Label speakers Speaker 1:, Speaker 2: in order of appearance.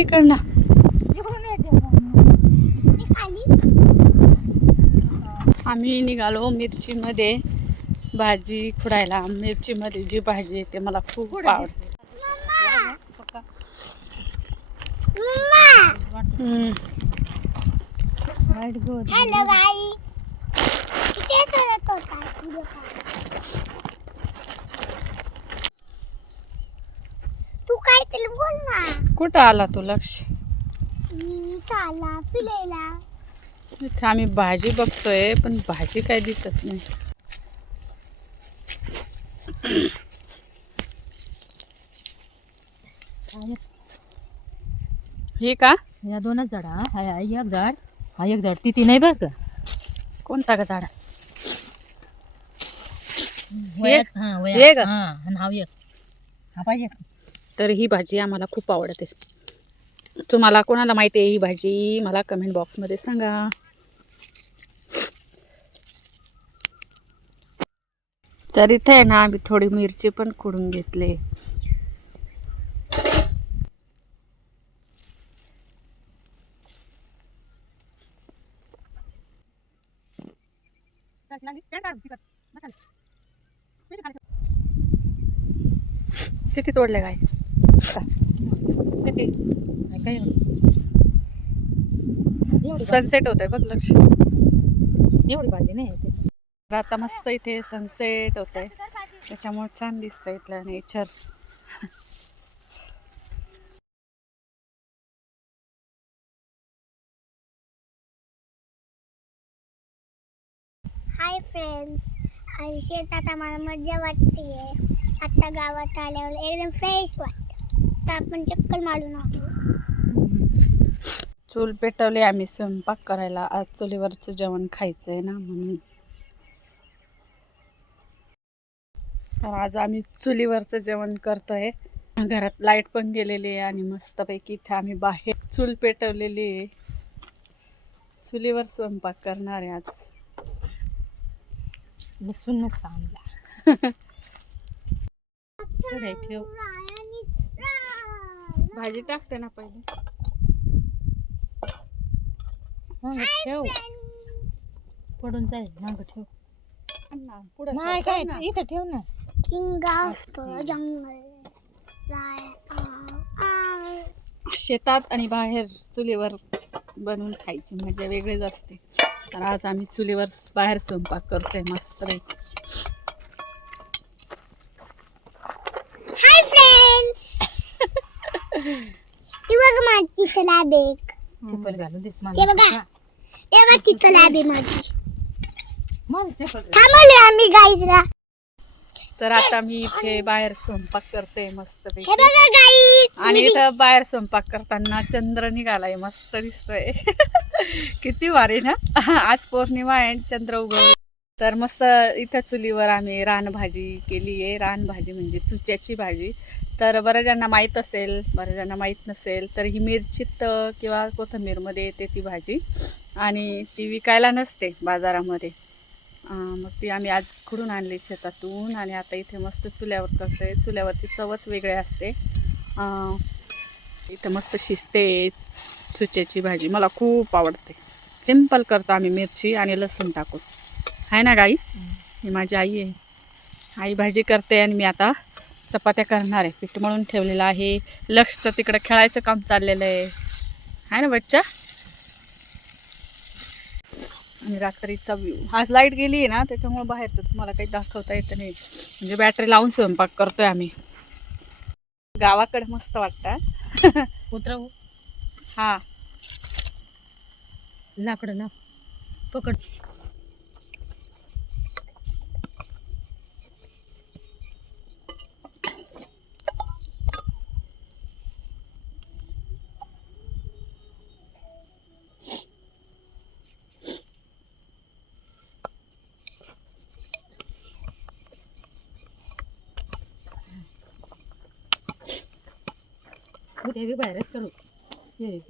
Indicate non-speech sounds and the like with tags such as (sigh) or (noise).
Speaker 1: इकडनं. आम्ही निघालो मिरचीमध्ये भाजी खुडायला. मिरचीमध्ये जी भाजी येते मला खूप आवडते.
Speaker 2: हॅलो बोल ना.
Speaker 1: कुठं आला तू लक्ष?
Speaker 2: फिरायला.
Speaker 1: इथे आम्ही भाजी बघतोय पण भाजी काय दिसत नाही. हे का?
Speaker 3: या दोनच झाड हा हा एक झाड हा एक झाड. ती ती नाही बरं का?
Speaker 1: कोणता का झाड?
Speaker 3: वयात हा
Speaker 1: हे का?
Speaker 3: हा आणि हा एक. हा पाहिजे.
Speaker 1: तर ही भाजी आम्हाला खूप आवडते. तुम्हाला कोणाला माहिती आहे ही भाजी? मला कमेंट बॉक्समध्ये सांगा. तर इथे आहे ना आम्ही थोडी मिरची पण खुडून घेतले. किती तोडले काय? किती
Speaker 3: काय एवढी
Speaker 1: सनसेट होत आहे बघ लक्ष.
Speaker 3: एवढी भाजी नाही
Speaker 1: आता मस्त इथे सनसेट होत आहे त्याच्यामुळे छान दिसतंय इथलं नेचर
Speaker 2: हाय फ्रेंड्स शेतात आम्हाला मजा वाटते आता गावात आल्यावर एकदम फ्रेश वाटतं तर आपण चक्कर मारून आलो
Speaker 1: चूल पेटवली आम्ही स्वयंपाक करायला. आज चुलीवरचं जेवण खायचं आहे ना म्हणून. तर आज आम्ही चुलीवरचं जेवण करतोय. घरात लाइट पण गेलेली आहे आणि मस्तपैकी इथे आम्ही बाहेर चूल पेटवलेली आहे. चुलीवर स्वयंपाक करणार आहे आज.
Speaker 3: लसूणच आणला (laughs) ठेव.
Speaker 1: भाजी टाकते ना पहिले.
Speaker 3: ठेव. पडून जाईल. मागं ठेव.
Speaker 1: ना, पुढं
Speaker 3: नाही काय
Speaker 1: ना.
Speaker 3: इथं ठेव ना.
Speaker 2: किंग जंगल
Speaker 1: शेतात आणि बाहेर चुलीवर बनवून खायची मजा वेगळीच असते. तर आज आम्ही चुलीवर बाहेर स्वयंपाक करतोय मस्त
Speaker 2: ती बघ माझी तलाब एक.
Speaker 3: चप्पल घालून दिस
Speaker 2: ते बघा. ते बघ ती तलाब आहे माझी.
Speaker 3: मला चप्पल
Speaker 2: थांबवले आम्ही गाईजला.
Speaker 1: तर आता मी इथे बाहेर स्वयंपाक करते मस्त
Speaker 2: हे बघा
Speaker 1: आणि इथं बाहेर स्वयंपाक करताना चंद्र निघालाय मस्त दिसतोय. (laughs) किती भारी ना? (laughs) आज पौर्णिमा आहे चंद्र उगवला. तर मस्त इथं चुलीवर आम्ही रानभाजी केली आहे रानभाजी म्हणजे चुच्याची भाजी. तर बऱ्याच जणांना माहीत असेल बऱ्याच जणांना माहीत नसेल तर ही मिरचीत किंवा कोथिंबीरमध्ये येते ती भाजी. आणि ती विकायला नसते बाजारामध्ये. मग ती आम्ही आज खुडून आणली शेतातून आणि आता इथे मस्त चुल्यावर करतोय चुल्यावरची चवच वेगळी असते. इथं मस्त शिजते चुच्याची भाजी. मला खूप आवडते. सिंपल करतो आम्ही मिरची आणि लसूण टाकून. आहे ना गाई? ही माझी आई आहे. आई भाजी करते आणि मी आता चपात्या करणार आहे. पीठ मळून ठेवलेलं आहे. लक्षचं तिकडं खेळायचं काम चाललेलं आहे. आहे ना बच्चा? आणि रात्रीचा व्यू आज लाइट गेली आहे ना त्याच्यामुळे बाहेरचं तुम्हाला काही दाखवता येत नाही. म्हणजे बॅटरी लावून स्वयंपाक करतोय आम्ही. गावाकडे मस्त वाटतं.
Speaker 3: उतरव
Speaker 1: हा.
Speaker 3: लाकडं ना पकड. उद्या बी बाहेरच करू. ये.